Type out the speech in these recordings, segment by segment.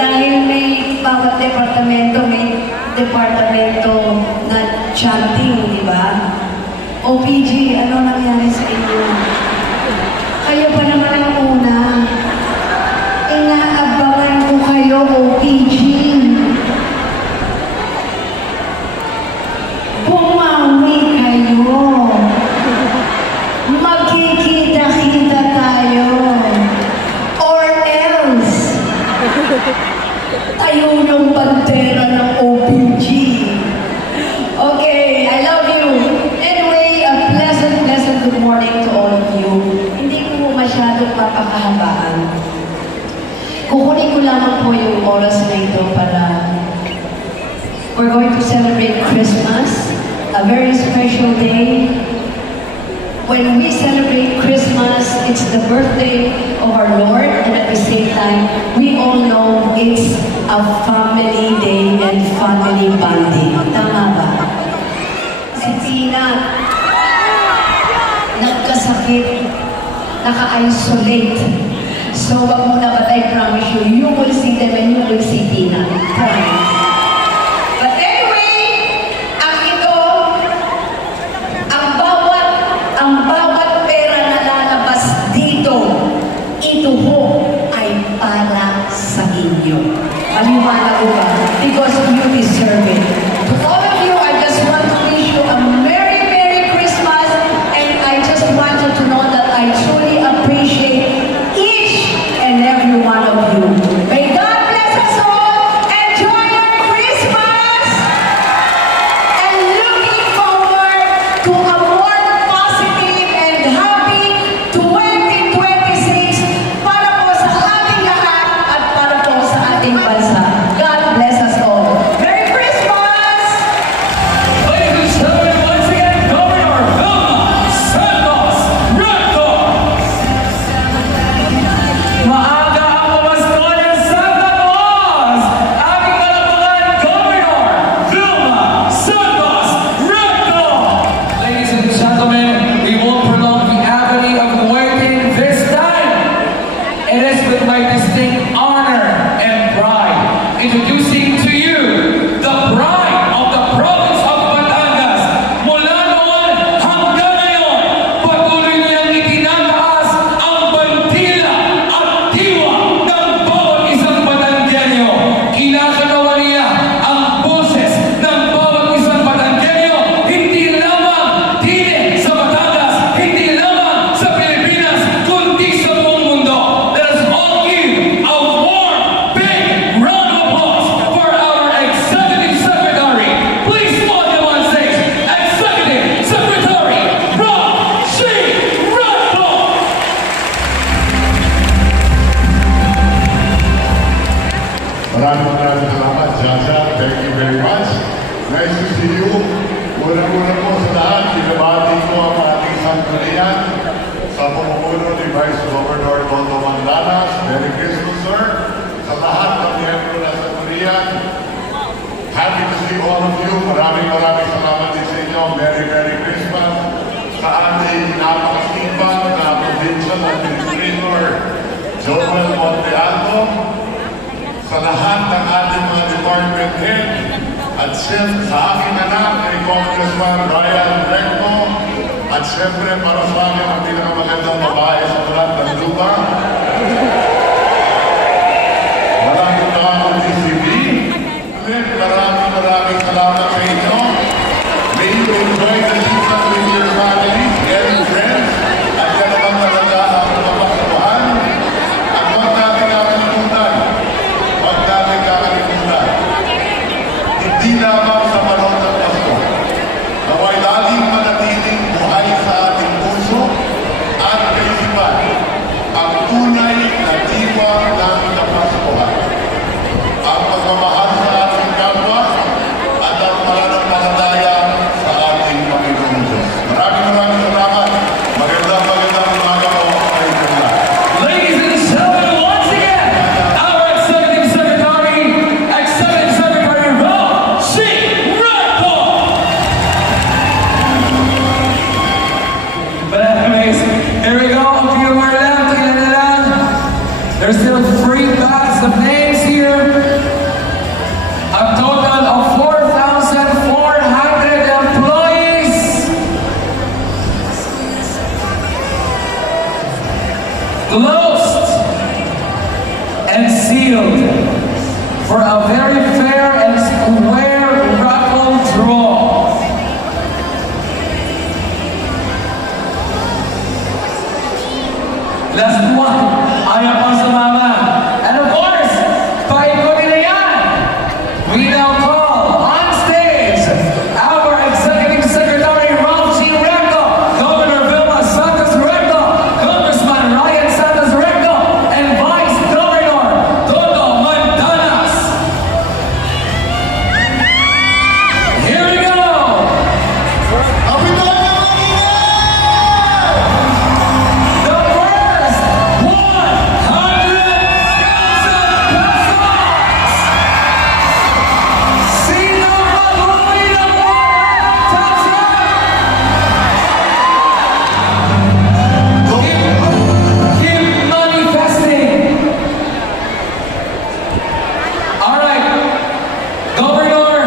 Dahil may bawat departamento na chanting, di ba? OPG, ano nangyari sa inyo? Kayo pa naman ang una. Inaabangan ko kayo, OPG. Bumawi kayo. Magkikita-kita tayo. Or else, tayo yung bandera ng OPG. Okay, I love you. Anyway, a pleasant good morning to all of you. Hindi ko masyadong mapakahabaan. Kukunin ko lamang po yung oras na ito para we're going to celebrate Christmas, a very special day. When we celebrate Christmas, it's the birthday of our Lord, and at the same time, we all know it's a family day and family bonding. Tama ba? Si Tina, nagkasakit, naka-isolate. So, wag muna, but I promise you, you will see them and you will see Tina. Promise. But anyway, ang bawat pera na lalabas dito, ito ho ay para sa inyo. Maliwanag ko ba? Because you deserve it. To all of you, I just want to wish you a Merry, Merry Christmas, and I just want you to know that I truly appreciate each and every one of you. May God bless us all. Enjoy your Christmas! And looking forward to a more positive and happy 2026 para po sa ating lahat at para po sa ating bansa. God bless us all. Merry Christmas! Ladies and gentlemen, once again, Governor Vilma Santos Recto. Maaga ang pamasko ng Santa Claus! Aming kalabakan, Governor Vilma Santos Recto. Ladies and gentlemen, we won't prolong the agony of waiting this time. It is with my distinct honor and pride introducing to you the bride of the province of Batangas. Mula noon hanggang ngayon, patuloy niyang itinataas ang bandila at diwa ng bawat isang Batanggenyo. Kinakatawa niya ang boses ng bawat isang Batanggenyo, hindi lamang din sa Batangas, hindi lamang sa Pilipinas, kundi sa buong mundo. Let us all give a warm, big round of applause for our Executive Secretary. Please welcome on stage, Executive Secretary Rob C. Recto. Maraming salamat, Jaja. Thank you very much. Nice to see you. Unang-una po sa lahat, pinabati ko ang ating sanggunian sa pamumuno ni Vice Governor Toto Mandanas. Merry Christmas, sir. Sa lahat ng miyembro ng sanggunian, happy to see all of you. Maraming salamat din sa inyo. Merry Christmas. Sa ating napakasipag na Provincial Administrator, Joel Montealto, sa lahat ng ating mga department head, at siyempre sa aking anak kay Congressman Ryan Recto, at siyempre para sa akin ang pinakamagandang babae sa lahat ng lupa. Maraming salamat DCB. Maraming salamat sa inyo. May you enjoy the season with your families and friends. At yan naman talaga ang kapasuhan. At huwag natin kakalimutan. Hindi lamang sa panahon ng Pasko, naway laging manatiling buhay sa ating puso at kaisipan ang tulong sealed for a very fair and square raffle draw. Last one, ayaw pang sumama. And of course, paikutin na yan. We now call on stage our Executive Secretary Ralph G. Recto, Governor Vilma Santos Recto, Congressman Ryan Santos Recto, and Vice Governor Toto Mandanas. Here we go. The first 100,000 pesos. Sino mag-uwi ng tax Keep manifesting. Alright, Governor,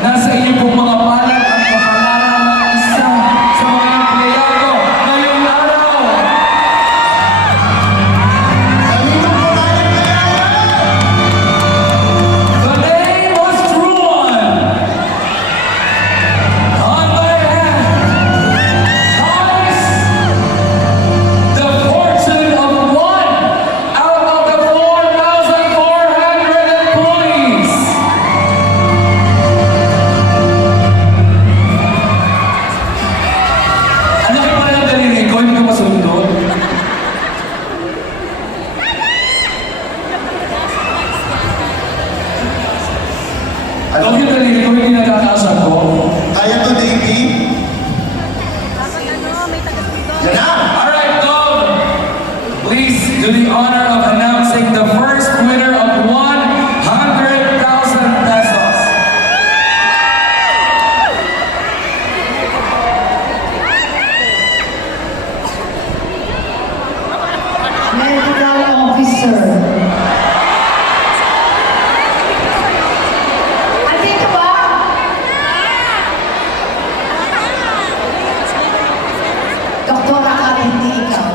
nasa inyo pong mga palad ang kapalaran ng isa sa mga empleyado ngayong araw. The name was drawn on my hand. Guys, the fortune of one out of the 4,400 employees. Ano kayo pala ng daliri ko? Hindi ko masundot. Alam yung daliri ko, hindi nagkakasap ko. Kaya to, Davey? Yan na! Alright, Gov, please do the honor of announcing the first winner of 100,000 pesos. Medical officer. Andito ba? Doktora ka, hindi ikaw.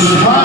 Guzman.